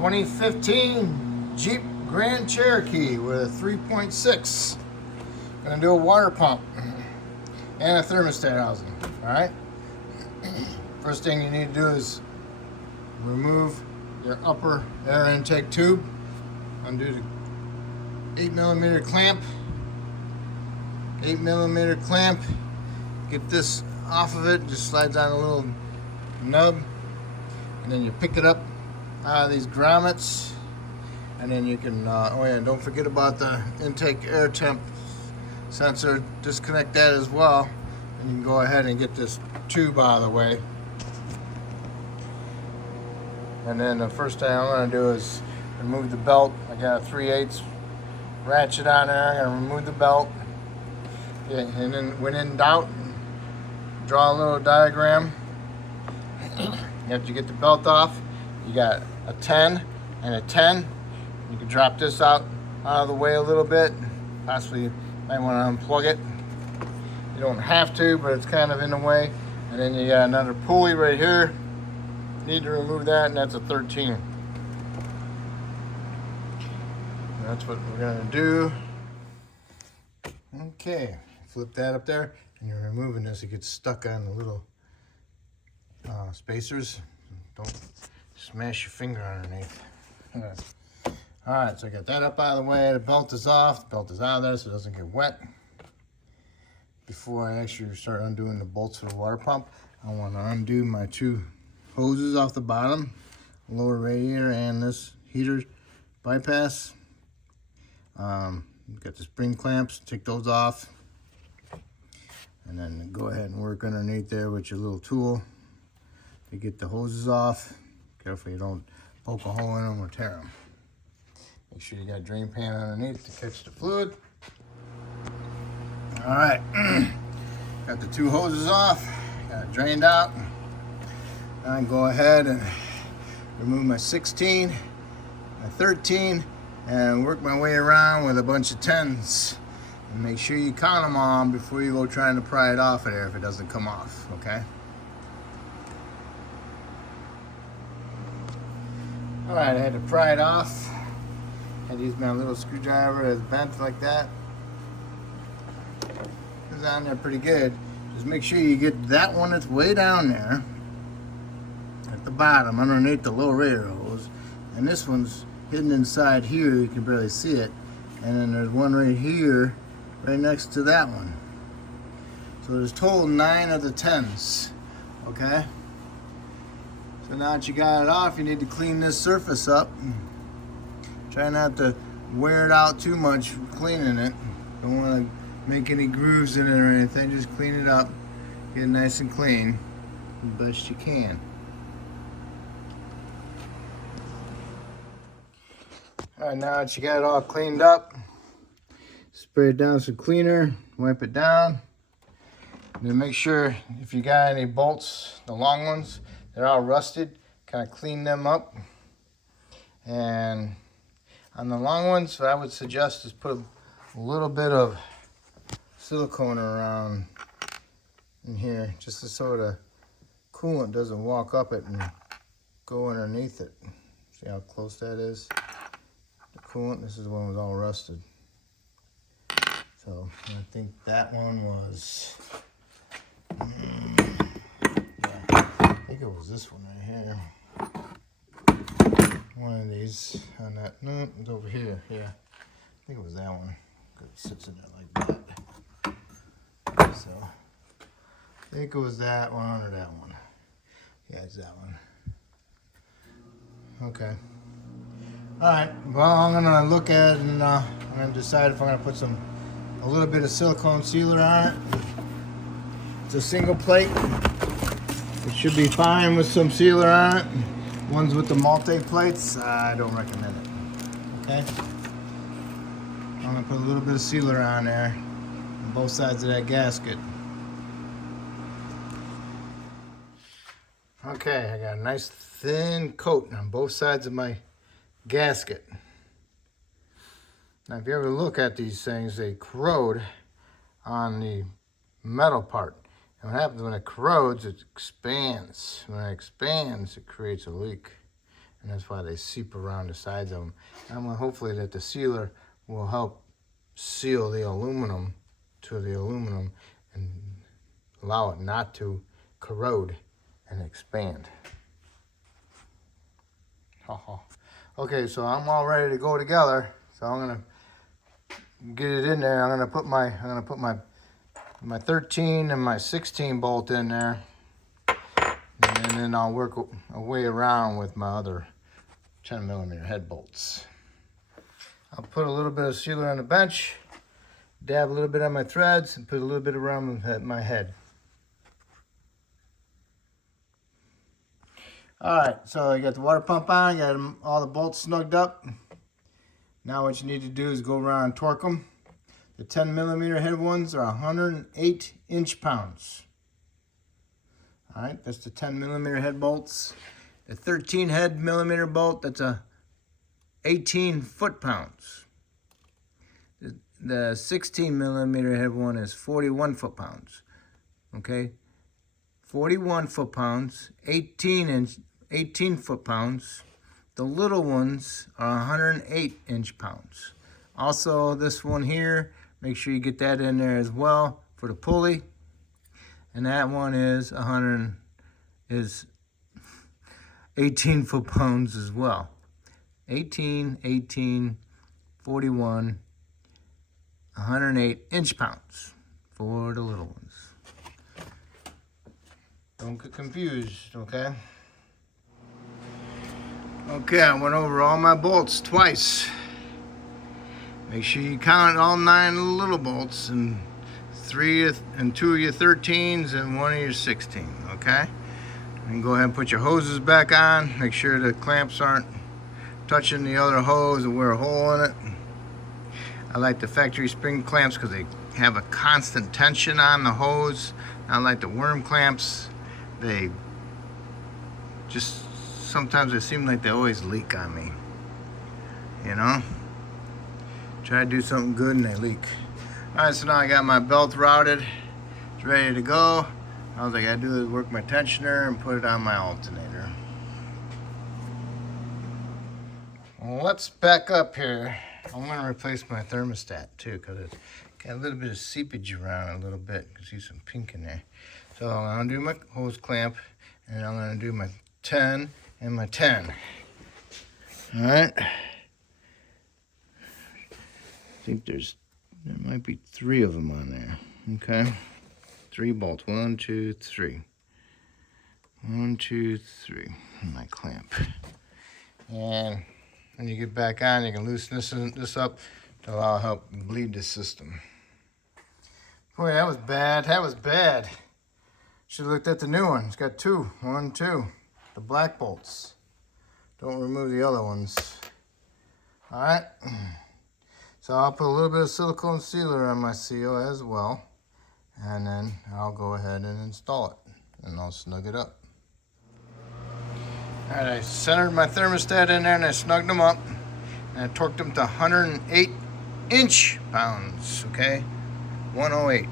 2015 Jeep Grand Cherokee with a 3.6. Gonna do a water pump and a thermostat housing. Alright? First thing you need to do is remove your upper air intake tube. Undo the 8mm clamp. 8mm clamp. Get this off of it, just slides on a little nub, and then you pick it up out of these grommets, and then you can oh yeah, don't forget about the intake air temp sensor. Disconnect that as well, and you can go ahead and get this tube out of the way. And then the first thing I'm going to do is remove the belt. I got a 3/8 ratchet on there. I'm going to remove the belt. Yeah, and then when in doubt, draw a little diagram. After you get the belt off, you got a 10 and a 10. You can drop this out of the way a little bit. Possibly you might want to unplug it. You don't have to, but it's kind of in the way. And then you got another pulley right here. Need to remove that, and that's a 13. And that's what we're gonna do. Okay, flip that up there, and you're removing this. It gets stuck on the little spacers. Don't smash your finger underneath. All right, so I got that up out of the way. The belt is off. The belt is out of there so it doesn't get wet. Before I actually start undoing the bolts for the water pump, I want to undo my two hoses off the bottom, lower radiator and this heater bypass. Got the spring clamps, take those off, and then go ahead and work underneath there with your little tool to get the hoses off. Careful you don't poke a hole in them or tear them. Make sure you got a drain pan underneath to catch the fluid. All right, got the two hoses off, got it drained out. Now I can go ahead and remove my 16, my 13, and work my way around with a bunch of 10s. And make sure you count them on before you go trying to pry it off of there if it doesn't come off, okay? All right, I had to pry it off. I had to use my little screwdriver that's bent like that. It's on there pretty good. Just make sure you get that one that's way down there at the bottom underneath the low radiator hose, and this one's hidden inside here. You can barely see it, and then there's one right here right next to that one. So there's total 9 of the 10s. Okay, so now that you got it off, you need to clean this surface up. Try not to wear it out too much cleaning it. Don't want to make any grooves in it or anything. Just clean it up, get it nice and clean the best you can. All right, now that you got it all cleaned up, spray it down with some cleaner, wipe it down. And then make sure if you got any bolts, the long ones, they're all rusted, kind of clean them up. And on the long ones, what I would suggest is put a little bit of silicone around in here, just so the coolant doesn't walk up it and go underneath it. See how close that is? The coolant, this is the one that was all rusted. So I think that one was, yeah, I think it was this one right here. One of these on that, no, it's over here, yeah. I think it was that one, because it sits in there like that. So, I think it was that one or that one. Yeah, it's that one. Okay. Alright, well, I'm going to look at it and I'm going to decide if I'm going to put a little bit of silicone sealer on it. It's a single plate. It should be fine with some sealer on it. Ones with the multi-plates, I don't recommend it. Okay? I'm going to put a little bit of sealer on there on both sides of that gasket. Okay, I got a nice thin coat on both sides of my gasket. Now if you ever look at these things, they corrode on the metal part. And what happens when it corrodes, it expands. When it expands, it creates a leak. and that's why they seep around the sides of them. And hopefully that the sealer will help seal the aluminum to the aluminum and allow it not to corrode and expand. Okay, so I'm all ready to go together. So I'm gonna get it in there. I'm gonna put my 13 and my 16 bolt in there, and then I'll work a way around with my other 10mm head bolts. I'll put a little bit of sealer on the bench, dab a little bit on my threads, and put a little bit around my head. All right, so I got the water pump on, got all the bolts snugged up. Now what you need to do is go around and torque them. The 10mm head ones are 108 inch-pounds. All right, that's the 10mm head bolts. The 13 millimeter bolt, that's a 18 foot-pounds. The 16mm head one is 41 foot-pounds. Okay, 41 foot-pounds, 18 foot-pounds. The little ones are 108 inch-pounds. Also, this one here, make sure you get that in there as well for the pulley. And that one is 18 foot-pounds as well. 18, 41, 108 inch-pounds for the little ones. Don't get confused, okay? Okay, I went over all my bolts twice. Make sure you count all 9 little bolts and 2 of your 13s and 1 of your 16s, okay? And go ahead and put your hoses back on. Make sure the clamps aren't touching the other hose and wear a hole in it. I like the factory spring clamps because they have a constant tension on the hose. Not like the worm clamps. They just, sometimes it seems like they always leak on me, you know? Try to do something good and they leak. All right, so now I got my belt routed. It's ready to go. All I gotta do is work my tensioner and put it on my alternator. Well, let's back up here. I'm gonna replace my thermostat too, because it's got a little bit of seepage around it a little bit. You can see some pink in there. So I'm gonna do my hose clamp, and I'm gonna do my 10 and my 10. All right. I think there might be 3 of them on there. Okay. 3 bolts. 1, 2, 3. 1, 2, 3. And my clamp. And when you get back on, you can loosen this up to allow help bleed the system. Boy, that was bad. That was bad. Should have looked at the new one. It's got 2. 1, 2. The black bolts. Don't remove the other ones. All right. So I'll put a little bit of silicone sealer on my seal as well. And then I'll go ahead and install it. And I'll snug it up. All right, I centered my thermostat in there and I snugged them up. And I torqued them to 108 inch-pounds, okay? 108.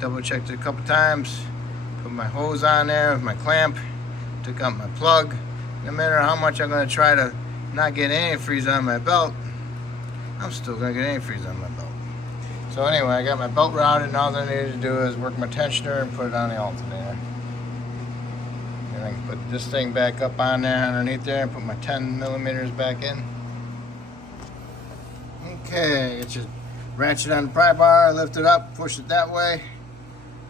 Double checked it a couple times. Put my hose on there with my clamp. Took out my plug. No matter how much I'm gonna try to not get antifreeze on my belt, I'm still gonna get antifreeze on my belt. So anyway, I got my belt routed, and all I needed to do is work my tensioner and put it on the alternator. And I can put this thing back up on there underneath there and put my 10mm back in. Okay, get your ratchet on the pry bar, lift it up, push it that way.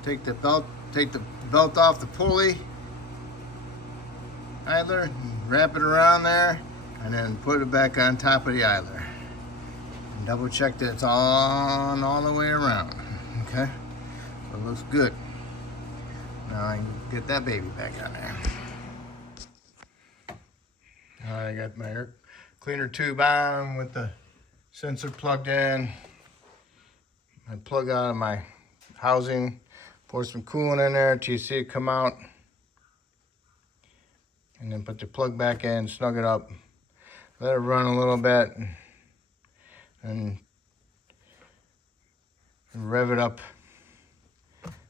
Take the belt off the pulley idler, wrap it around there, and then put it back on top of the idler. And double check that it's on all the way around. Okay, so it looks good. Now I can get that baby back on there. I got my air cleaner tube on with the sensor plugged in. I plug out of my housing, pour some coolant in there till you see it come out. And then put the plug back in, snug it up, let it run a little bit, and rev it up.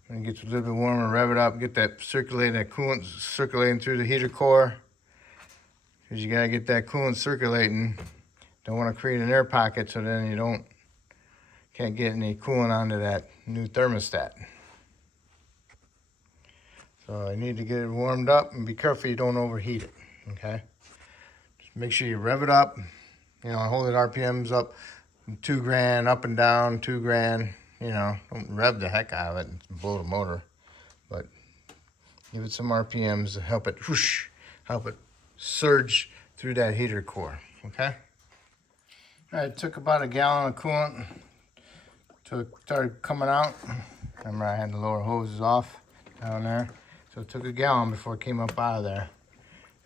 When it gets a little bit warmer, rev it up, get that coolant circulating through the heater core. Because you gotta get that coolant circulating. Don't want to create an air pocket so then you can't get any coolant onto that new thermostat. So you need to get it warmed up and be careful you don't overheat it, okay? Just make sure you rev it up, you know, hold the RPMs up 2 grand, up and down, 2 grand, you know, don't rev the heck out of it and blow the motor, but give it some RPMs to help it whoosh, help it surge through that heater core, okay? All right, took about a gallon of coolant till it started coming out. Remember I had the lower hoses off down there. So it took a gallon before it came up out of there.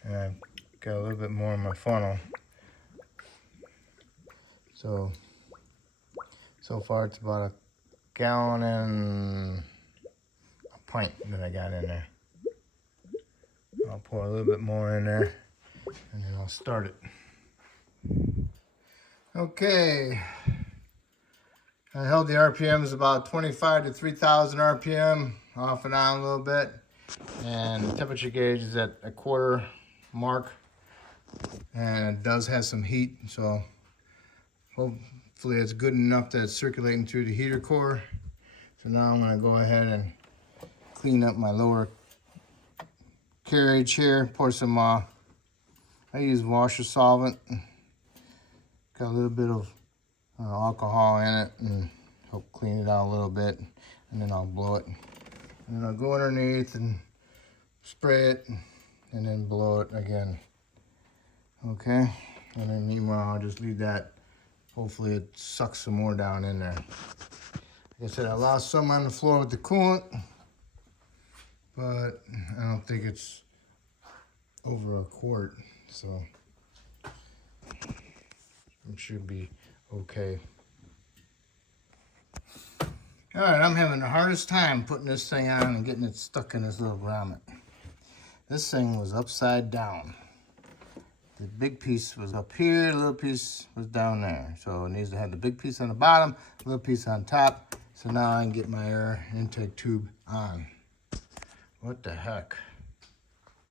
And I got a little bit more in my funnel. So far it's about a gallon and a pint that I got in there. I'll pour a little bit more in there and then I'll start it. Okay. I held the RPMs about 25 to 3,000 RPM, off and on a little bit. And the temperature gauge is at a 1/4 mark. And it does have some heat, so hopefully it's good enough that it's circulating through the heater core. So now I'm going to go ahead and clean up my lower carriage here. Pour some, I use washer solvent. Got a little bit of alcohol in it and help clean it out a little bit, and then I'll blow it, and then I'll go underneath and spray it and then blow it again. Okay, and then meanwhile I'll just leave that. Hopefully it sucks some more down in there. Like I said, I lost some on the floor with the coolant, but I don't think it's over a quart, so it should be okay. All right, I'm having the hardest time putting this thing on and getting it stuck in this little grommet. This thing was upside down. The big piece was up here, the little piece was down there. So it needs to have the big piece on the bottom, the little piece on top. So now I can get my air intake tube on. What the heck?